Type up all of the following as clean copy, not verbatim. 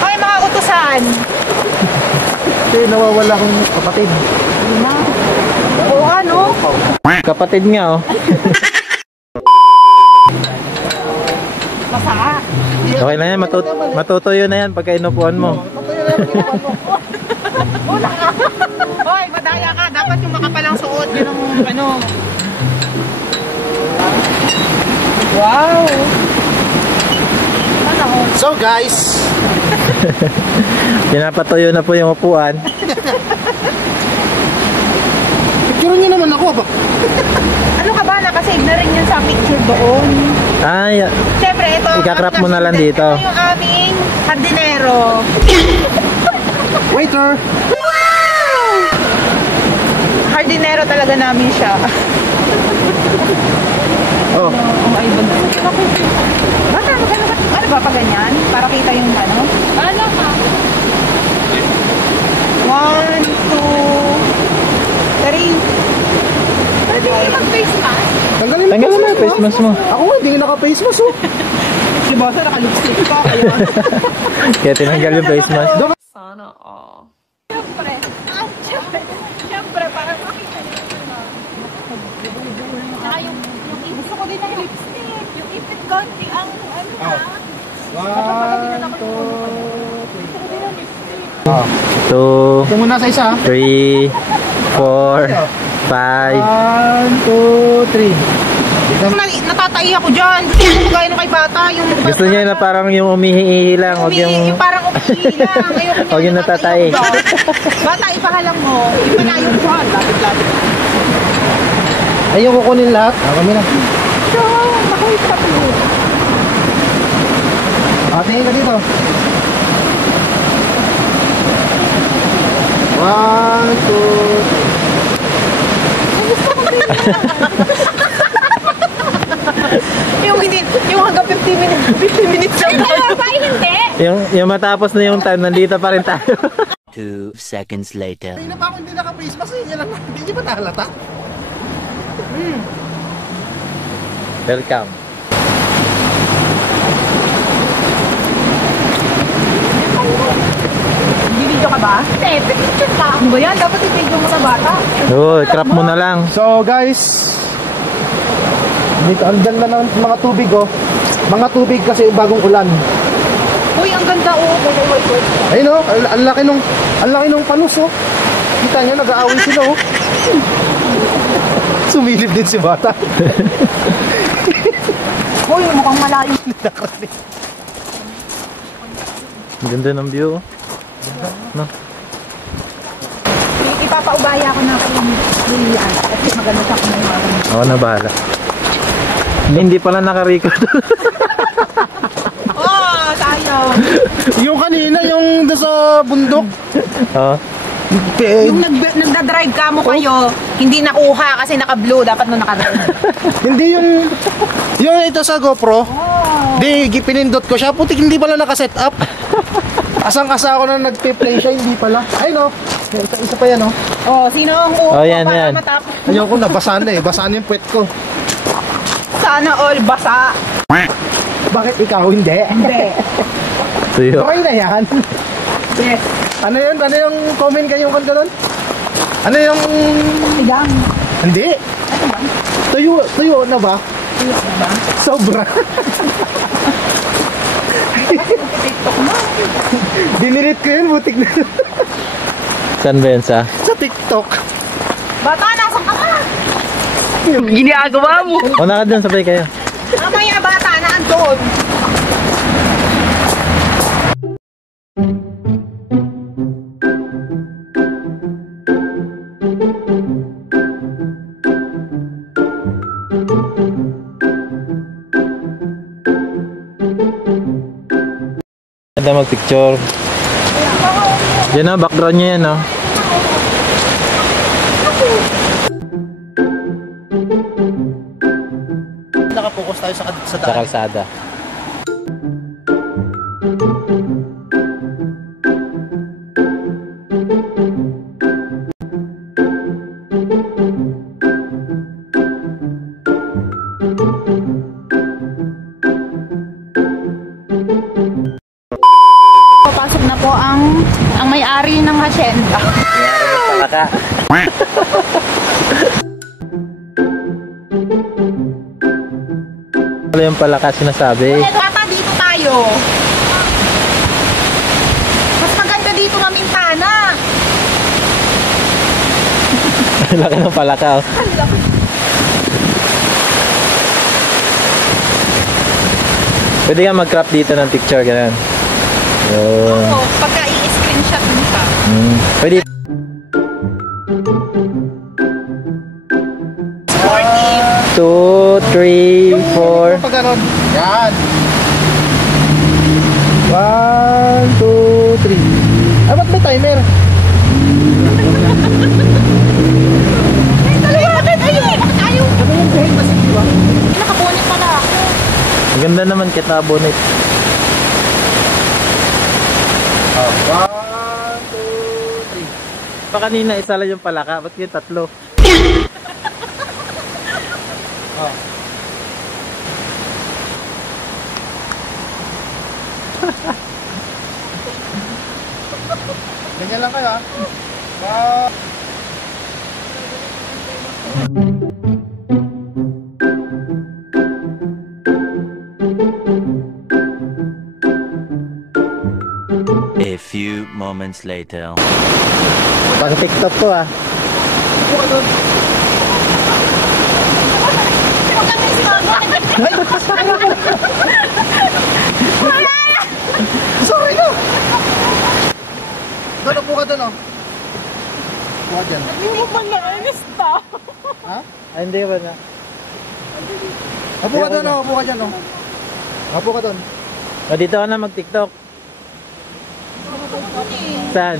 Ay, mga utusan. Kasi nawawala akong kapatid. Oo, ano? Kapatid nga oh. Masaka. Okay na yan, matutuyo na yan pagka inupuan mo. Hoy, madaya ka. Dapat yung makapalang suot. Yun ang ano. Wow. So guys, Pinapatuyo na po yung upuan. picture nyo naman ako ba? Ano ka ba? Nakasave na rin yun sa picture doon. Ay, Siyempre, ito. Ika-crop mo na lang dito. Ito yung aming hardinero. Waiter! Hardinero talaga namin siya. Oh, Ay, bata, ano ba pa ganyan? Para kita yung ano? Ano ka? 1, 2, 3. Pwede kayo mag-face mask? tanggalin mo tanggal na face mask mo. Ako nga, hindi naka-face mask oh. Si Bosa naka-lipstick pa. Kaya... Kaya tinanggal yung face mask. Sana all. Siyempre, para makita niyo yung saka yung gusto ko din ng lipstick. Yung ipit konti ang ano na. 1, 2, 3. 2, Ito muna sa isa. 3, 4, 5. 1, 2, 3. Natatai ako dyan. Gusto ko magaya nung kay bata. Yung Gusto niya na parang yung umihi lang. Huwag yung... yung parang umihi lang. Huwag yung natatay. Bata, ipahalang mo. Ipalayo ko dyan. Lapit-lapit. Ayun, kukunin lahat. Kami na. So, makita ko. Tingin ka dito. 1, 2, yung hindi, yung hanggang 50 minutes lang. Ay, ba, hindi. Yung matapos na yung time, nandito pa rin tayo. 2 seconds later. Hindi na pa ako hindi naka-face mask. Hindi lang. Hindi nyo ba nahalata? Welcome. Video ka ba? Hindi, picture ka. Ano ba yan? Dapat i-video mo sa bata. Oo, crop mo na lang. So guys, dito andyan na ng mga tubig oh. Mga tubig kasi bagong ulan. Uy, ang ganda oh. Wait. Ayun oh, ang laki nung panos oh. Kita nyo, nag-aaway sila oh. Sumilip din si bata. Uy, mukhang malayo. Ganda ng view. No? Ipapaubaya ko na kayo ni Lian. Kasi maganda siya kung may mga. Ako na bahala. Hindi pala naka-record. Oh, tayo. Yung kanina, yung doon sa bundok. Oo. Yung nagda-drive ka mo kayo, hindi nakuha kasi naka-blue. Dapat mo naka-red. Hindi yung ito sa GoPro. Di, pinindot ko siya. Putik, hindi pala naka-set up. Asang-asa ako na nagpe-play siya, hindi pala. Ay no, isa pa yan oh. Oh, sino ang kuha Oh, yan, para yan. matapos? Ayoko na, basa na eh. Basa na yung puwet ko. Sana all basa. Bakit ikaw hindi? Hindi. Tuyo. Okay na yan. Yes. Ano yun? Ano yung comment kanyong kanta nun? Ano yung... Sigang. Hindi. Ano ba? Tuyo na ba? Tuyo na ba? Sobra. TikTok mo. Dinilit ko yun, butik na. Saan ba yan sa? Sa TikTok. Bata, nasan ka ka? Ginagawa mo! O, naka dyan, sabay kayo. Mamaya bata, naandun. Ganda mag-picture. Yan na, background niya yan, no? Nakapokus tayo sa Sa daan. kalsada. Papasok na po ang may-ari ng hacienda. Palaka. Ano yung palaka sinasabi? Ito ata dito tayo. Mas maganda dito mamintana. Laki ng palaka, oh. Pwede ka mag-crop dito ng picture, ganun. Yun. Oo, pagka i-screenshot mo siya. Pwede. 2, 3, 4. Pag ganon. Yan. 1, 2, 3. Ay, ba't may timer? Ayaw. Ano yung buhay kasi, di ba? Nakabunin pala ako. Maganda naman kita bonnet. 1, 2, 3. Pa kanina isa lang yung palaka, ba't yung tatlo? Ganyan lang kayo, ha? A few moments later. Pang TikTok to, ah. Buka doon. Sorry na! Doon, upo ka doon, oh. Upo ka dyan. Hindi mo pang na-honesta. Ha? Ay, hindi ba na? Upo ka doon, oh. Upo ka dyan, oh. Upo ka doon. O, dito ka na mag-TikTok. Saan?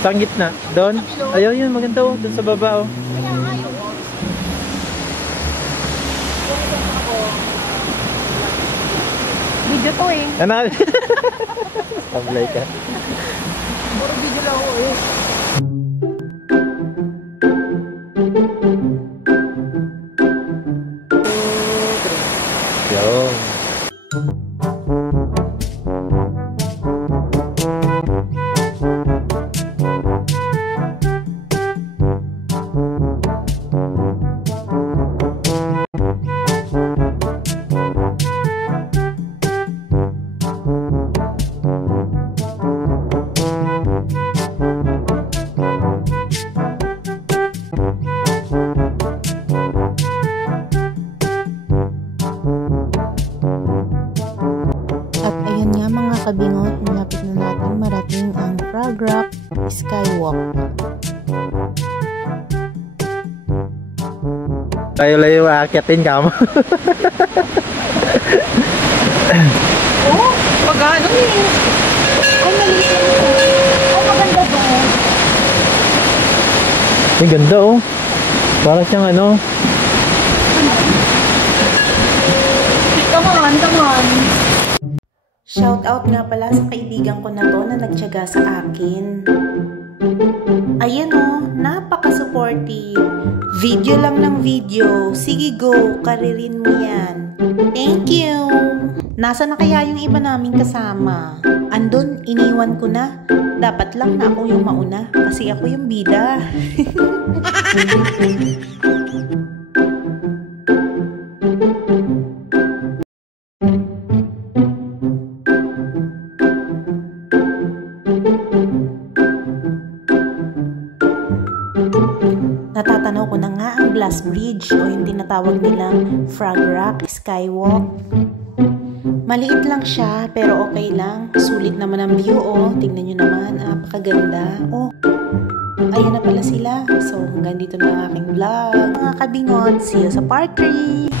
Saan gitna? Doon? Ayaw yun, maganda, oh. Doon sa baba, oh. Video to eh. Ano? Sablay ka. Puro video lang ako, eh. Yun. At ayan nga mga kabingot, malapit na natin marating ang Frog Rock Skywalk. Layo-layo aakyatin ka mo. Oh, pag ano eh. Ay, maliit lang ito. Ay, maganda to. Ang ganda, oh. Parang siyang ano. Come on, come on. Shout out nga pala sa kaibigan ko na to na nagtiyaga sa akin. Ayan o, napaka-supportive. Video lang ng video. Sige go, karirin mo yan. Thank you. Nasa na kaya yung iba naming kasama? Andun, iniwan ko na. Dapat lang na ako yung mauna kasi ako yung bida. Natatanaw ko na nga ang glass bridge o yung tinatawag nilang Frog Rock Skywalk. Maliit lang siya pero okay lang. Sulit naman ang view, oh. Tingnan nyo naman, napakaganda. Oh, ayan na pala sila. So hanggang dito na ang aking vlog. Mga kabingot, see you sa part 3!